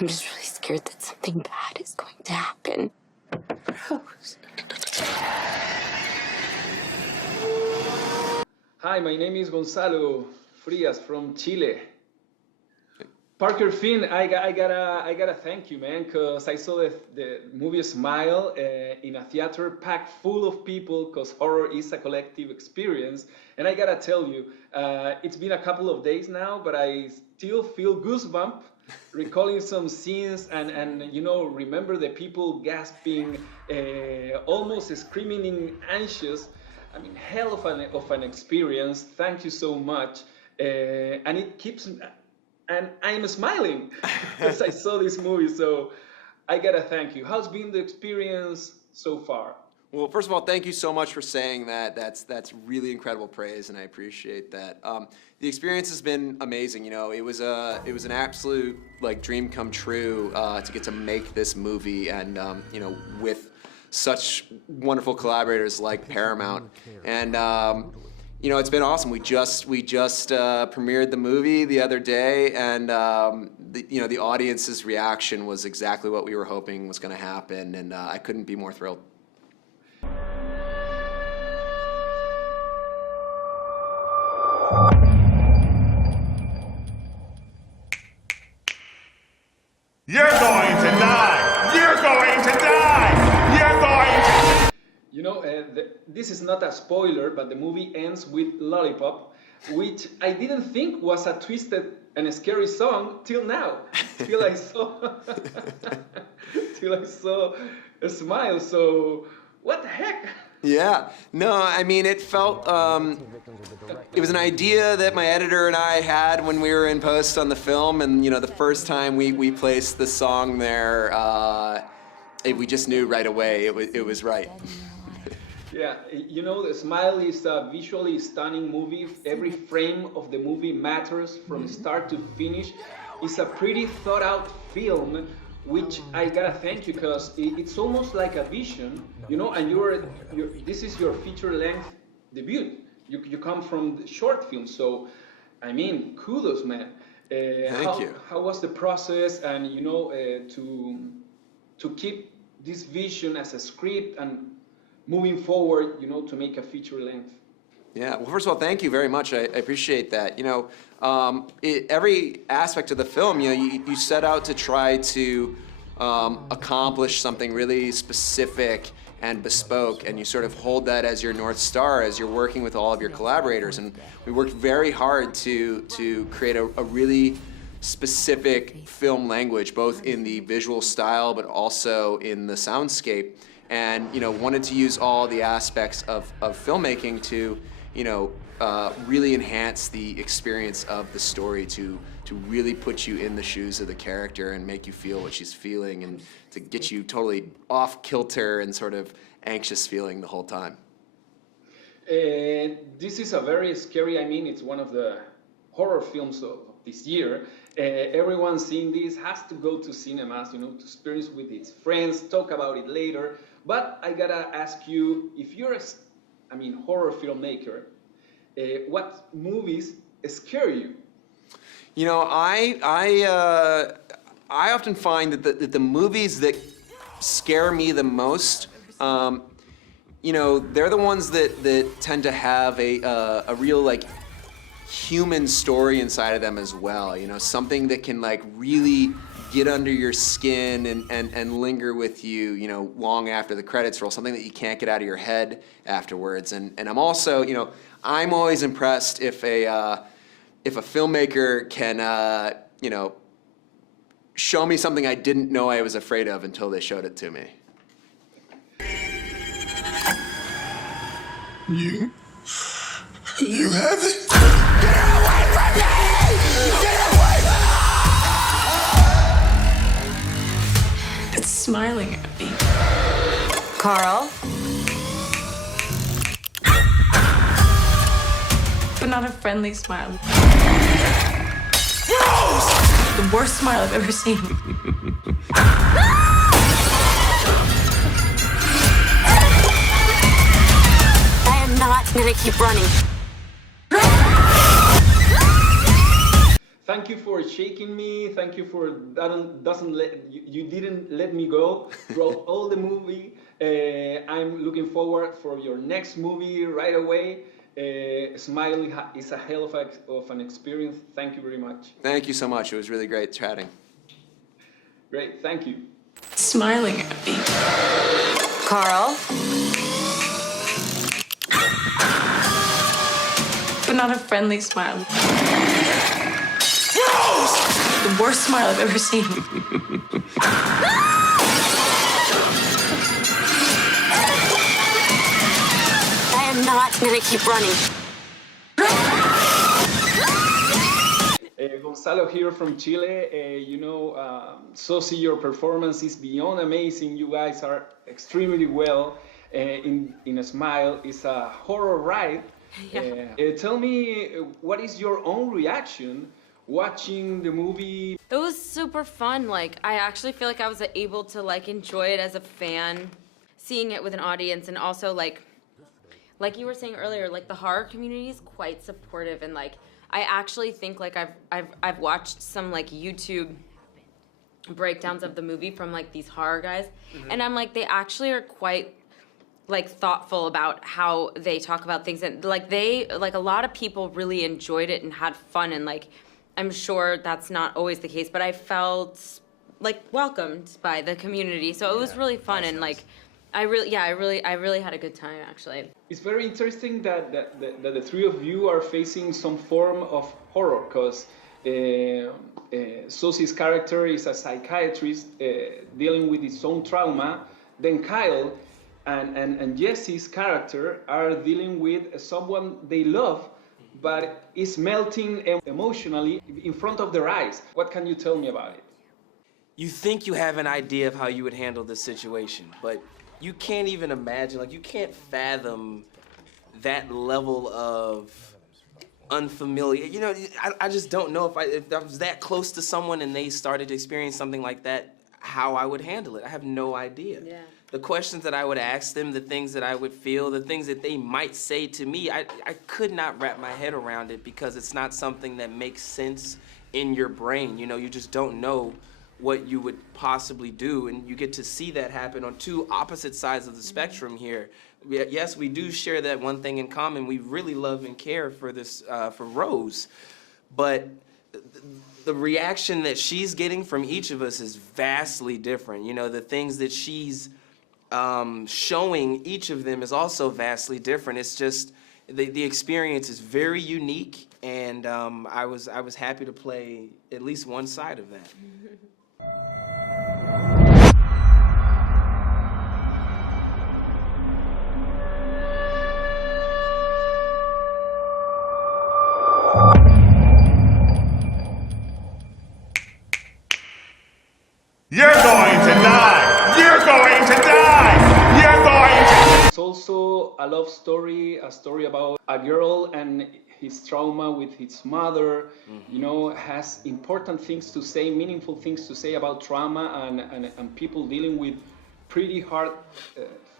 I'm just really scared that something bad is going to happen. Gross. Hi, my name is Gonzalo Frias from Chile. Parker Finn, I gotta thank you, man, because I saw the movie Smile in a theater packed full of people, because horror is a collective experience. And I gotta tell you, it's been a couple of days now, but I still feel goosebump recalling some scenes and you know, remember the people gasping, almost screaming anxious. I mean, hell of an experience. Thank you so much. And it keeps... And I'm smiling because I saw this movie, so I gotta thank you. How's been the experience so far? Well, first of all, thank you so much for saying that. That's really incredible praise, and I appreciate that. The experience has been amazing. You know, it was an absolute like dream come true to get to make this movie, and you know, with such wonderful collaborators like Paramount, and you know, it's been awesome. We just premiered the movie the other day, and you know, the audience's reaction was exactly what we were hoping was going to happen, and I couldn't be more thrilled. You're going to die! You're going to die! You're going to... You know, this is not a spoiler, but the movie ends with Lollipop, which I didn't think was a twisted and a scary song till now, till I saw, till I saw a Smile. So, what the heck? Yeah, no, I mean, it felt, it was an idea that my editor and I had when we were in post on the film, and, you know, the first time we placed the song there, we just knew right away it was right. Yeah, you know, The Smile is a visually stunning movie. Every frame of the movie matters from start to finish. It's a pretty thought out film, which I gotta thank you, because it's almost like a vision, you know, and this is your feature length debut. You come from the short film, so I mean, kudos, man. Thank you. How was the process, and you know, to keep this vision as a script and moving forward, you know, to make a feature length? Yeah, well, first of all, thank you very much. I appreciate that. You know, every aspect of the film, you know, you set out to try to accomplish something really specific and bespoke, and you sort of hold that as your North Star as you're working with all of your collaborators. And we worked very hard to create a really specific film language, both in the visual style, but also in the soundscape. And, you know, wanted to use all the aspects of filmmaking to, you know, really enhance the experience of the story, to really put you in the shoes of the character and make you feel what she's feeling, and to get you totally off kilter and sort of anxious feeling the whole time. This is a very scary, I mean, it's one of the horror films of this year. Everyone seeing this has to go to cinemas, you know, to experience with its friends, talk about it later. But I gotta ask you, if you're a horror filmmaker, what movies scare you? You know, I often find that the movies that scare me the most, you know, they're the ones that tend to have a real, like, human story inside of them as well. You know, something that can, like, really get under your skin and linger with you, you know, long after the credits roll, something that you can't get out of your head afterwards. And I'm also, you know, I'm always impressed if a filmmaker can, you know, show me something I didn't know I was afraid of until they showed it to me. You have it? Get away from me! Get away from me! It's smiling at me. Carl? But not a friendly smile. The worst smile I've ever seen. I am not gonna keep running. Thank you for shaking me. Thank you for you didn't let me go throughout all the movie. I'm looking forward for your next movie right away. Smile is a hell of an experience. Thank you very much. Thank you so much. It was really great chatting. Great, thank you. Smiling at me. Carl? But not a friendly smile. The worst smile I've ever seen. I am not gonna keep running. Gonzalo here from Chile. Sosie, your performance is beyond amazing. You guys are extremely well in a Smile. It's a horror ride. Yeah. Tell me, what is your own reaction watching the movie? It was super fun. Like, I actually feel like I was able to like enjoy it as a fan, seeing it with an audience, and also like you were saying earlier, like the horror community is quite supportive, and like I actually think like I've watched some like YouTube breakdowns of the movie from like these horror guys, and I'm like, they actually are quite like thoughtful about how they talk about things, and like a lot of people really enjoyed it and had fun, and like I'm sure that's not always the case, but I felt like welcomed by the community, so it was really fun, and like I really had a good time actually. It's very interesting that the three of you are facing some form of horror, because Sosie's character is a psychiatrist dealing with his own trauma. Then Kyle and Jessie's character are dealing with someone they love, but is melting emotionally in front of their eyes. What can you tell me about it? You think you have an idea of how you would handle this situation, but you can't even imagine, like you can't fathom that level of unfamiliar. You know, I just don't know if I was that close to someone and they started to experience something like that, how I would handle it. I have no idea. Yeah. The questions that I would ask them, the things that I would feel, the things that they might say to me, I could not wrap my head around it, because it's not something that makes sense in your brain. You know, you just don't know what you would possibly do, and you get to see that happen on two opposite sides of the spectrum here. Yes, we do share that one thing in common. We really love and care for this, for Rose, but the reaction that she's getting from each of us is vastly different. You know, the things that she's showing each of them is also vastly different. It's just the experience is very unique, and I was happy to play at least one side of that. You're going to die! You're going to die! You're going to... It's also a love story, a story about a girl and his trauma with his mother. You know, has important things to say, meaningful things to say about trauma and people dealing with pretty hard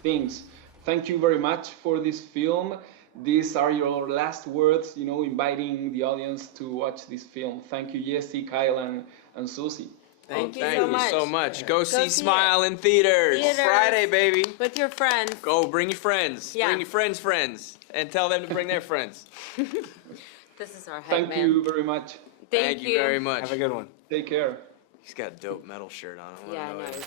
things. Thank you very much for this film. These are your last words, you know, inviting the audience to watch this film. Thank you, Jessie, Kyle, and Sosie. Thank you so much. Go see see Smile in theaters. Friday, baby. With your friends. Go bring your friends. Yeah. Bring your friends, and tell them to bring their friends. This is our hype Thank man. you very much. Thank you very much. Have a good one. Take care. He's got a dope metal shirt on. I wanna Yeah, know I it. know.